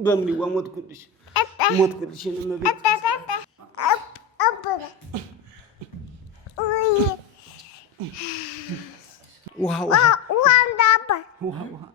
بمني واموت كلش موت كلش انا ما بيت وها وها وها وها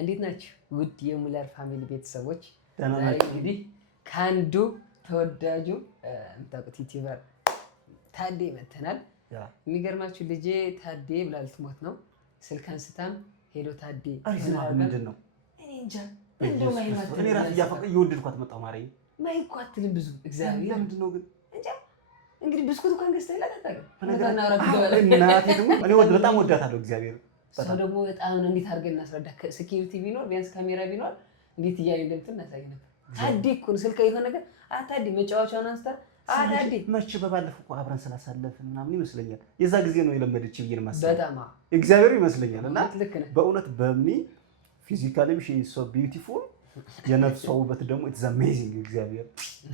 እንዴት ናችሁ ውድ የሙለር ፋሚሊ ቤተሰቦች? ዛሬ እንግዲህ ካንዱ ተወዳጁ የምታውቁት ዩቲዩበር ታዴ መተናል። የሚገርማችሁ ልጄ ታዴ ብላ ልትሞት ነው። ስልክ አንስታም ሄዶ ታዴ ምንድን ነው እኔ እንጃ እንደው ማይማት እኔ ራስ እየወደድኳት መጣሁ። ማርያም ማይኳትልም ብዙ እግዚአብሔር ለምንድን ነው ግን እንጃ። እንግዲህ ብስኩት እንኳን ገዝተህላት አታውቅም። እናቴ ደግሞ እኔ በጣም ወዳታለሁ እግዚአብሔር ሰው ደግሞ በጣም ነው እንዴት አድርገን እናስረዳ። ሴኪዩሪቲ ቢኖር ቢያንስ ካሜራ ቢኖር እንዴት እያለ እንደምትል እናሳይ ነበር። ታዴ እኮ ነው ስልክ የሆነ ነገር ታዴ መጫወቻውን አንስታ ታዴ መቼ በባለፈው እኮ አብረን ስላሳለፍን ምናምን ይመስለኛል የዛ ጊዜ ነው የለመደችው ብዬ ነው የማስበው። በጣም እግዚአብሔር ይመስለኛል። እና በእውነት በእምኒ ፊዚካሊም ሺ ሶ ቢዩቲፉል የነፍሷ ውበት ደግሞ ኢትስ አሜዚንግ። እግዚአብሔር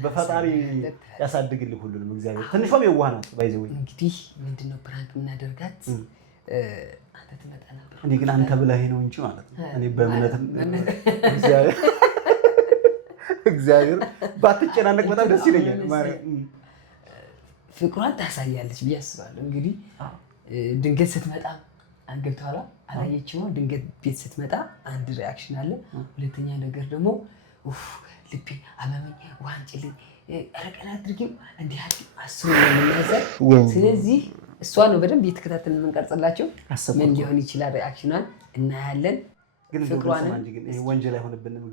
በፈጣሪ ያሳድግልህ ሁሉንም እግዚአብሔር። ትንሿም የዋህ ናት ባይዘው። እንግዲህ ምንድነው ፕራንክ የምናደርጋት አንተ ትመጣ ነበር እንዴ? ግን አንተ ብለህ ነው እንጂ ማለት ነው። እኔ በእምነት እግዚአብሔር ባትጨናነቅ በጣም ደስ ይለኛል። ፍቅሯን ታሳያለች ብዬ አስባለሁ። እንግዲህ ድንገት ስትመጣ አንገብቷላ አላየችውም። ድንገት ቤት ስትመጣ አንድ ሪአክሽን አለ። ሁለተኛ ነገር ደግሞ ልቤ አመመኝ ዋንጭልኝ ረቀና አድርጊው እንዲህ አስሩ የምናዘር። ስለዚህ እሷ ነው በደንብ እየተከታተልን የምንቀርጽላቸው። ምን ሊሆን ይችላል ሪአክሽኗን እናያለን። ግን ፍቅሯን ግን ይሄ ወንጀል አይሆንብንም።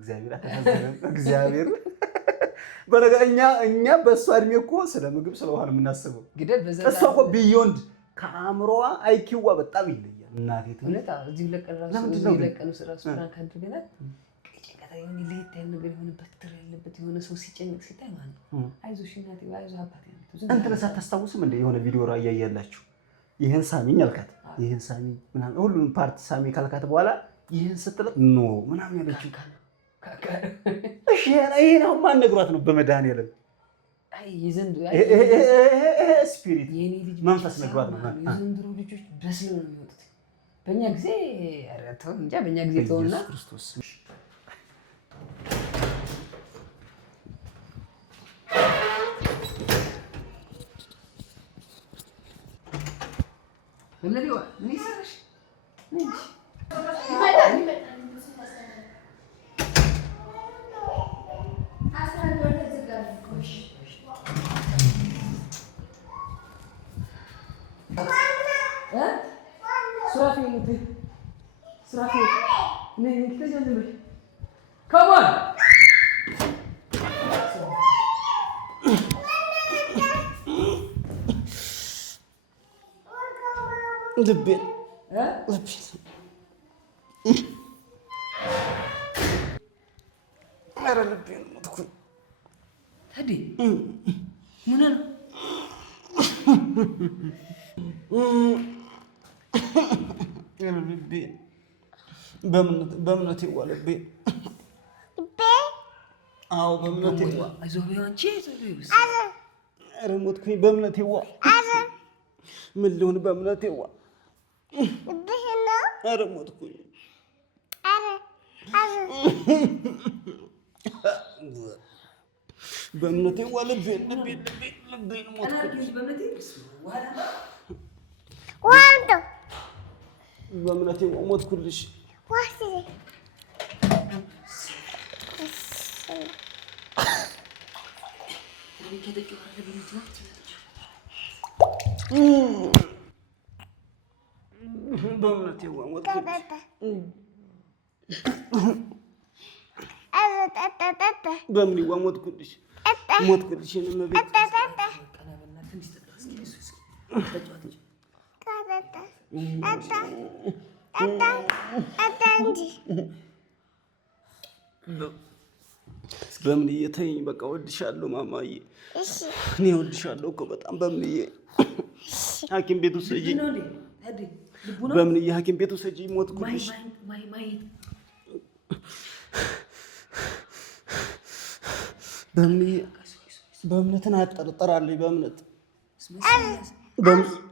እግዚአብሔር በነገር እኛ በእሷ እድሜ እኮ ስለ ምግብ ስለ ውሃ ነው የምናስበው። እሷ እኮ ቢዮንድ ከአእምሮዋ አይኪዋ በጣም ይለያል። እናቴ እውነት እዚሁ ለቀኑ ስራሱ ፍራንክ አድርገናል። የሆነ ለየት ያለ ነገር የሆነበት ትር ያለበት የሆነ ሰው ሲጨንቅ ሲታይ ማለት ነው አይዞሽ እናቴ አይዞህ አባቴ እንትን ሳታስታውስም እንደ የሆነ ቪዲዮ ራ እያያላችሁ ይህን ሳሚኝ አልካት፣ ይህን ሳሚ ምናምን ሁሉም ፓርት ሳሚ ካልካት በኋላ ይህን ስትላት ኖ ምናምን ያለችው እሺ ይሄን አሁን ማን ነግሯት ነው? በመድኃኒዓለም ስፒሪት መንፈስ ነግሯት ነው። የዘንድሮ ልጆች በስለው ነው የሚወጡት። በእኛ ጊዜ ተው እንጃ፣ በእኛ ጊዜ ተውና ክርስቶስ ለምንድነው ንይሰሽ ንይ Come on. ልቤን ኧረ ልቤን ሞትኩኝ። ታዲ ምን ነው? በእምነቴ ዋ ልቤን አዎ በእምነቴ ዋ አይዞህ አንቺ ኧረ ሞትኩኝ በእምነቴ ዋ ምን ልሁን በእምነቴ ዋ ኧረ ሞትኩኝ በእምነቴ ዋ ልቤን ሞትኩኝ በእምነቴ ዋ ሞትኩልሽ በእምነቴ ዋ ሞትኩልሽ በምን ዋ ሞትኩልሽ እመቤት በምን እየተይኝ በቃ ወድሻለሁ ማማዬ። እኔ ወድሻለሁ እኮ በጣም በምንዬ ሐኪም ቤት ውሰጂኝ። በምንዬ ሐኪም ቤት ውሰጂኝ ሞትኩልሽ። በምንዬ በእምነትን አጠርጠራለሁ በእምነት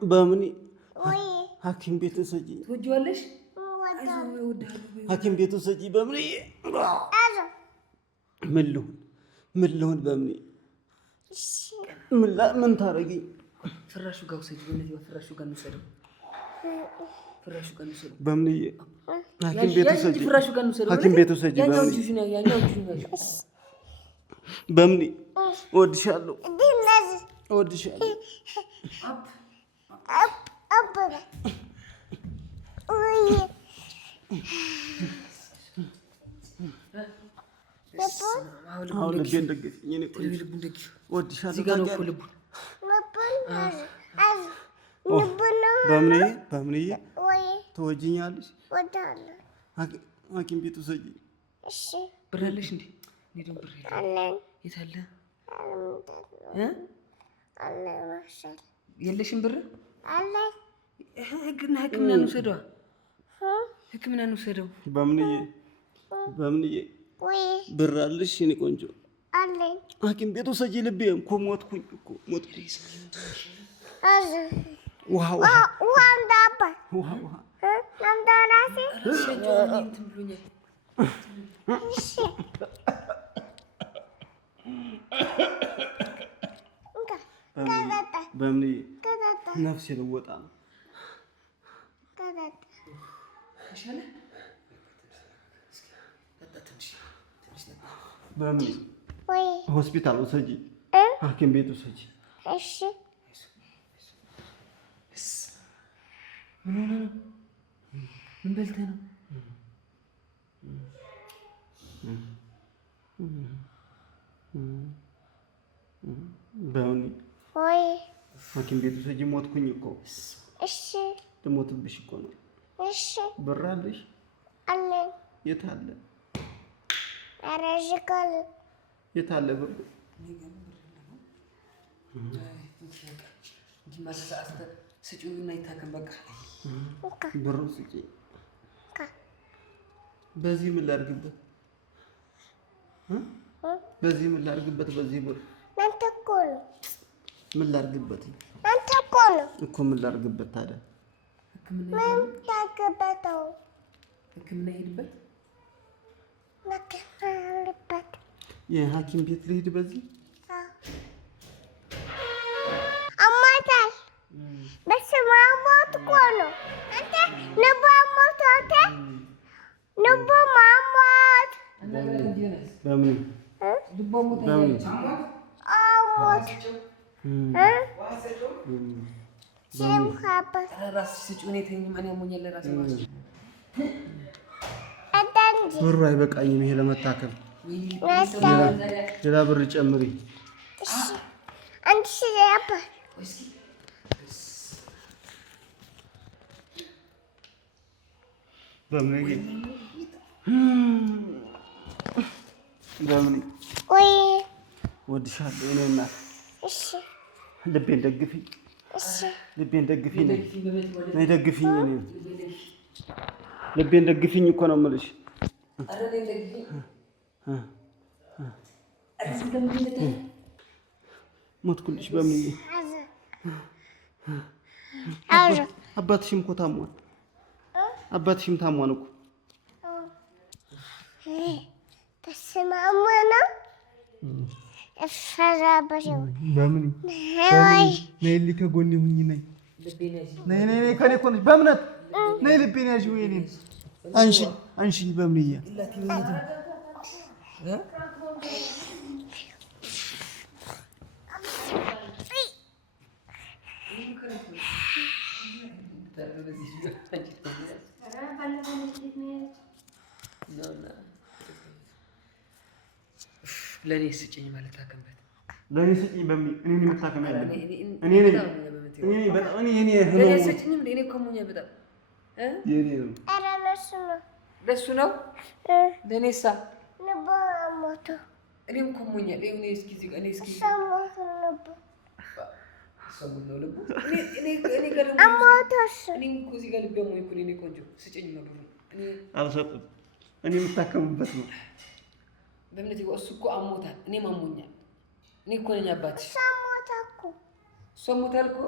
በምን ሐኪም ቤት ሰጂ ትወጂዋለሽ? ሐኪም ቤት ሰጂ በምን ምን ልሁን በምን ምን ታረጊኝ? ፍራሹ ጋር ውሰጂ። በእነዚህ ፍራሹ ጋር እንውሰደው። ፍራሹ ጋር እንውሰደው። በምን ሐኪም ቤት ሰጂ ፍራሹ ጋር እንውሰደው። ሐኪም ቤት ሰጂ በምን እወድሻለሁ እወድሻለሁ። አሁን ልቤን ደግፊኝ። እወድሻለሁ። በምንዬ ትወጂኛለሽ? ሐኪም ቤት ውሰጂኝ። ብር አለሽ እንዴ? ብር የት አለ? የለሽም ብር? ሕክምና እንውሰደዋ። ሕክምና እንውሰደው። በምንዬ ብር አለሽ? የእኔ ቆንጆ ሐኪም ቤት ውሰጂ። ልቤ እኮ ሞትኩኝ እኮ ሞትኩኝ። ውሃ በምንዬ ነፍሴ ልወጣ ነው። በምን ሆስፒታል ውሰጂ፣ ሐኪም ቤት ውሰጂ። እሺ ምን ሆነ ነው? ምን በልተህ ነው? በምን ሐኪም ቤት ውሰጂ። ሞትኩኝ እኮ። እሺ ልሞትብሽ እኮ ነው። እሺ ብር አለሽ? አለኝ። የት አለ? አረጅካል። የት አለ ብር? ስጪውና ይታከም በቃ። ብሩ ስጪ። በዚህ ምን ላድርግበት? በዚህ ምን ላድርግበት? በዚህ ብር አንተ እኮ ነው። ምን ላድርግበት? አንተ እኮ ነው እኮ። ምን ላድርግበት ታዲያ? ሕክምና ሄድበት። የሐኪም ቤት ልሂድ በዚህ? አሟታል። በስመ አብ ሞት እኮ ነው። አንተ ንቦ ሞት አንተ ንቦ ማሞት በምን በምን አሞት ብሩ አይበቃኝም ይሄ ለመታከም። ሌላ ብር ጨምሪ። በምን ወድሻለሁ የእኔ እናት። ልቤን ደግፊኝ፣ ልቤን ደግፊኝ፣ ነይ ደግፊኝ። ልቤን ደግፊኝ እኮ ነው የምልሽ። ሞትኩልሽ በምንዬ። አባትሽም እኮ ታሟል። አባትሽም ታሟል እኮ። በምን ነይ ከጎኔ ሁኚ። ነይ ነይ ከኔ እኮ ነሽ። በእምነት ነይ ልቤን ያዥው። የእኔን አንሺኝ በምንዬ። ለእኔ ስጭኝ ማለት ታከምበት። ለእኔ ስጭኝ በምን? እኔ መታከም ያለብኝ እኔ ለእሱ ነው። ለእኔሳ እኔም ኮሞኛል። አልሰጥም። እኔ የምታከምበት ነው። በእምነት እሱ እኮ አሞታል። እኔም አሞኛል። እኔ እኮ ነኝ አባትሽ። ሰሙታል እኮ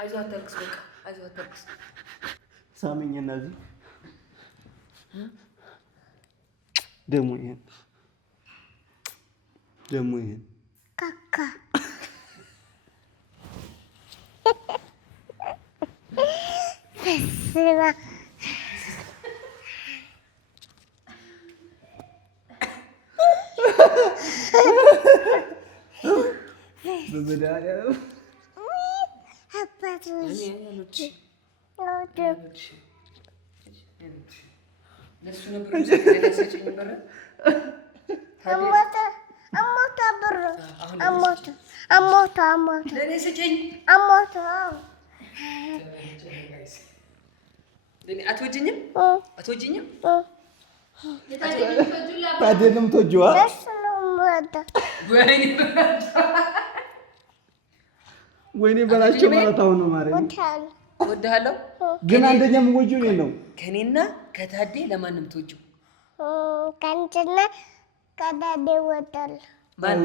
አይዞህ አታልቅስ፣ በቃ አይዞህ አታልቅስ። ሳሚኝ እነዚህ ደግሞ ይሄን ካካ ስማ በመድኃኒዓለም አትወጂኝም? ታዲያ ነው የምትወጂው? ወይኔ በላቸው ማለት አሁን ነው ማርያም። እወድሃለሁ ግን አንደኛ የምወጂው እኔን ነው። ከኔና ከታዴ ለማንም ትወጂው? ከአንቺና ከታዴ እወዳለሁ።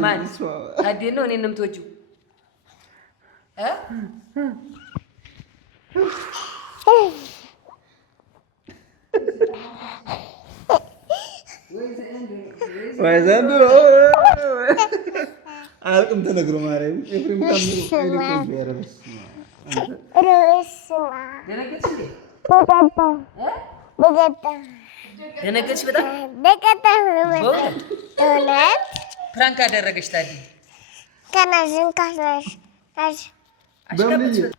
ማን? ታዴ ነው እኔን ነው የምትወጂው? ወይ ዘንድሮ አልቅም ተነግሮ ማርያም ኤፍሬም ደነገጥሽ በጣም ፕራንክ አደረገች ታዲያ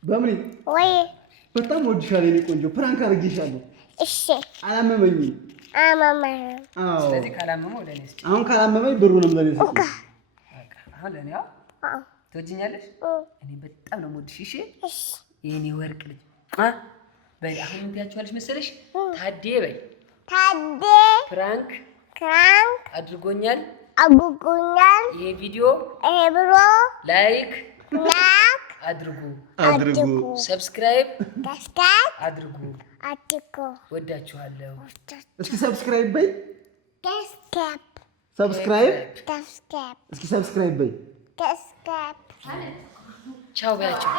በምን በጣም ወድሻለሁ የእኔ ቆንጆ ፕራንክ አድርጌሻለሁ አላመመኝም ስለዚህ ካላመመው ለኔ እስኪ አሁን ካላመመኝ ብሩንም ለኔ እስኪ አሁን ለኔ ትወጂኛለሽ እኔ በጣም ነው የምወድሽ እሺ የኔ ወርቅ ልጅ በይ አሁን ምን ትያቸዋለሽ መሰለሽ ታዴ በይ ታዴ ፕራንክ አድርጎኛል ይሄ ቪዲዮ ላይክ አድርጉ ሰብስክራይብ አድርጉ ወዳችኋለሁ እስኪ ሰብስክራይብ በይ ሰብስክራይብ እስኪ ሰብስክራይብ በይ ቻው በያቸው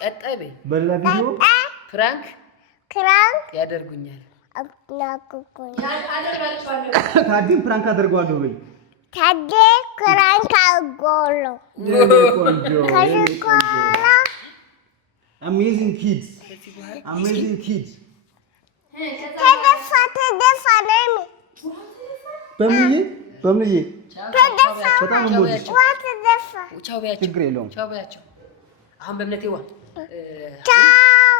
ቀጣይ በይ በሌላ ቪዲዮ ፕራንክ ያደርጉኛል ታዲም ፕራንክ አደርገዋለሁ በይ ታዴ ፕራንክ አድርገዋለሁ አሜዚንግ ኪድስ ተደፋ በምዬ በጣም ወድሽ ቻው በያቸው ችግር የለውም ቻው በያቸው አሁን በእምነቴዋ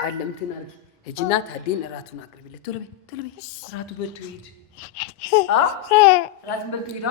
አለ እንትን አድርጊ ሂጂና ታዴን እራቱን አቅርቢለት ቶሎ በይ እራቱ በልቶ ይሄድ እራቱን በልቶ ይሄድ